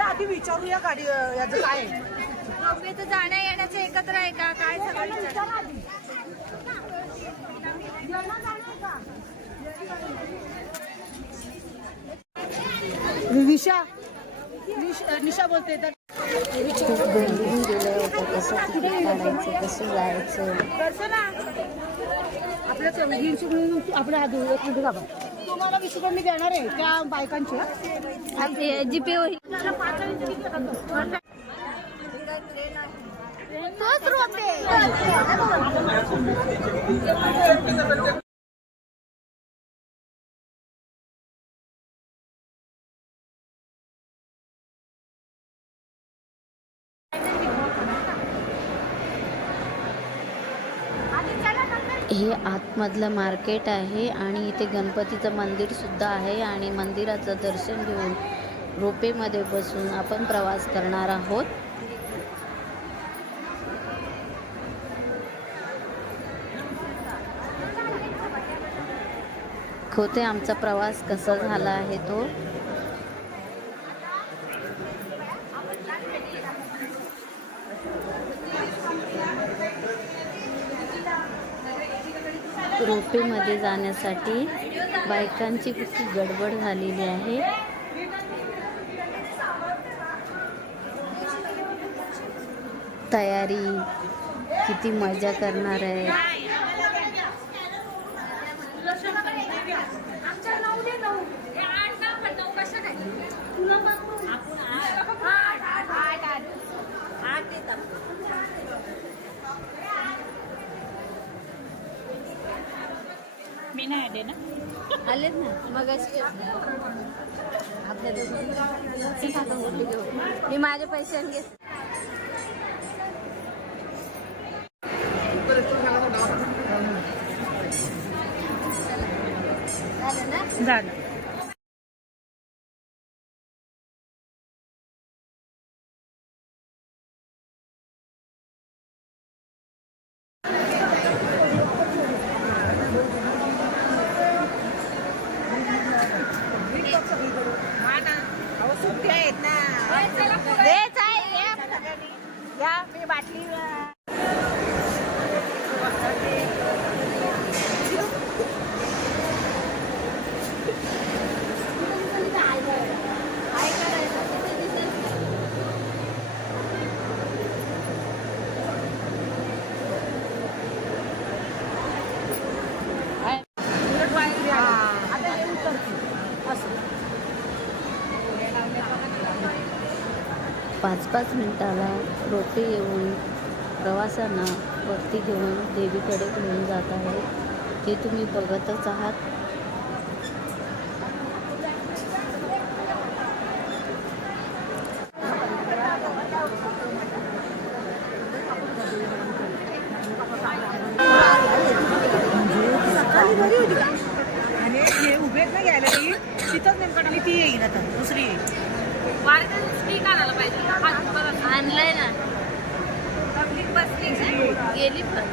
आधी विचारूया गाडी याचं काय. नवमीचं जाण्या येण्याचं एकत्र आहे का? काय सगळं निश- निशा बोलते. तर खूप गोंधळून गेलं होतं कसं तिकीट काढायचं कसं जायचं आपल्या चौघींची आपल्या बाबा तुम्हाला वीस रुपये मी देणार आहे त्या बायकांची जीपे होईल तोच हे आतमधलं मार्केट आहे आणि इथे गणपतीचं मंदिर सुद्धा आहे आणि मंदिराचं दर्शन घेऊन रोपेमध्ये बसून आपण प्रवास करणार आहोत. होते आमचा प्रवास कसा झाला आहे तो? रोपेमध्ये जाण्यासाठी बायकांची किती गडबड झालेली आहे. तयारी किती मजा करणार आहे. मी नाही आले ना. आलेत ना? मग आपल्या मी माझे पैसे घे झालं ना झालं अहो, सुट्ट्या आहेत ना वेच आहे या. या मी बाटली आता येऊन करते असं पाच पाच मिनिटाला रोपे येऊन प्रवासांना वरती घेऊन देवीकडे घेऊन जात आहे. ते तुम्ही बघतच आहात. तिथंच नेमकं ती येईल आता दुसरी येईल. आणलंय ना. गेली पण.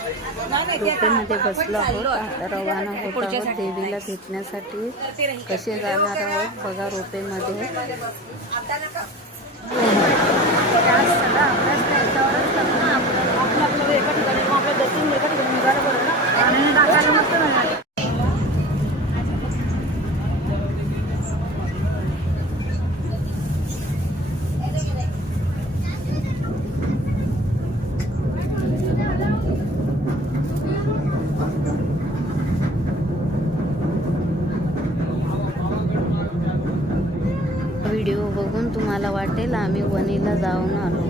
मध्ये बसलो आहोत. रवाना होत आहोत. देवीला भेटण्यासाठी कसे जाणार आहोत? बघा रोपेमध्ये. तुम्हाला वाटेल आम्ही वणीला जाऊन आलो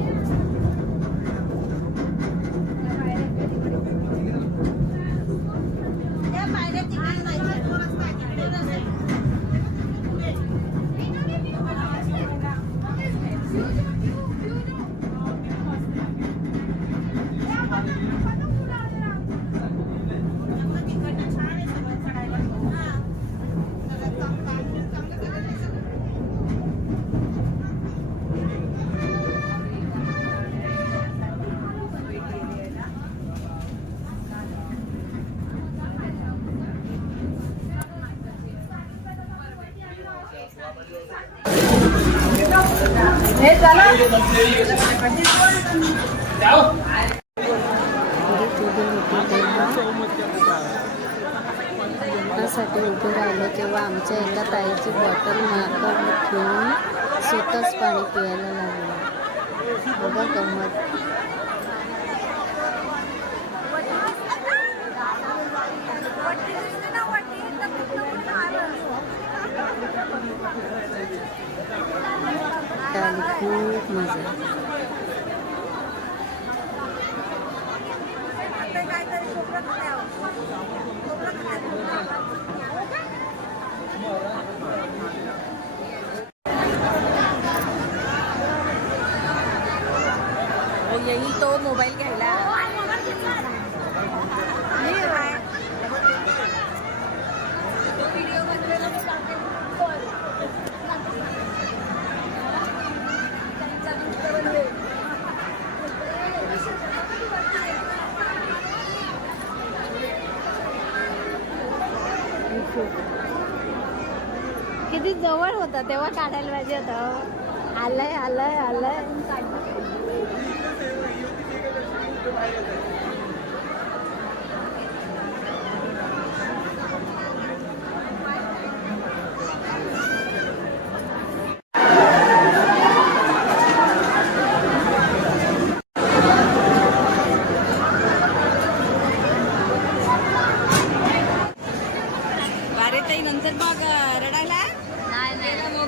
साठी उभे राहिलो तेव्हा आमच्या एका ताईची बॉटल मागं ठेवून स्वतःच पाणी प्यायला लागलं. बघा गंमत. त्याला खूप मजा येईल तो मोबाईल घ्यायला किती जवळ होता तेव्हा काढायला पाहिजे होतं. आलंय आलंय आलंय. ताई नंतर मग रडायला?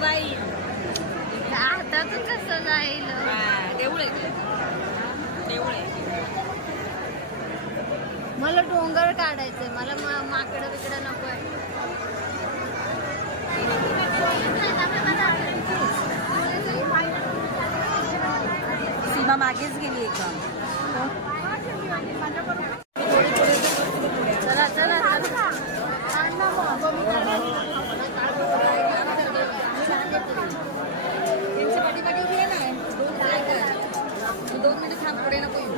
नाही मोबाईल हातातून कसं जाईल देऊळ देऊळ मला डोंगर काढायचंय. मला माकडं बिकडं नको आहे. सीमा मागेच गेली एकदम चला चला चला त्यांच्या पाठीपाठी उभी आहे ना दोन काय कर तू दोन मिनिट थांब पुढे नको येऊ.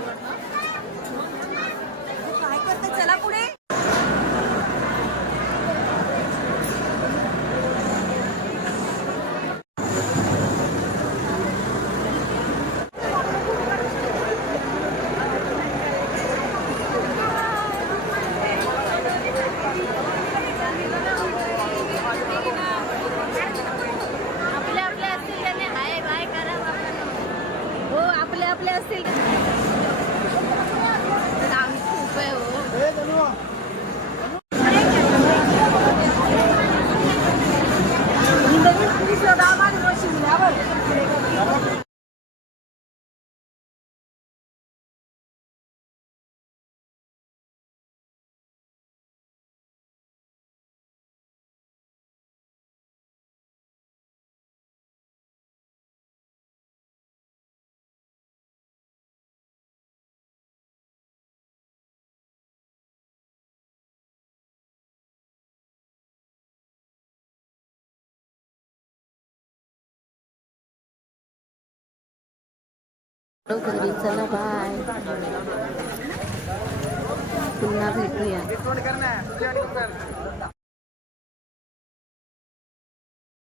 काय करते चला पुढे आपले आपले असतील त्याने हाय बाय करा बाबा. हो आपले आपले असतील काम खूप आहे हो घरी चला बाय पुन्हा भेटूया.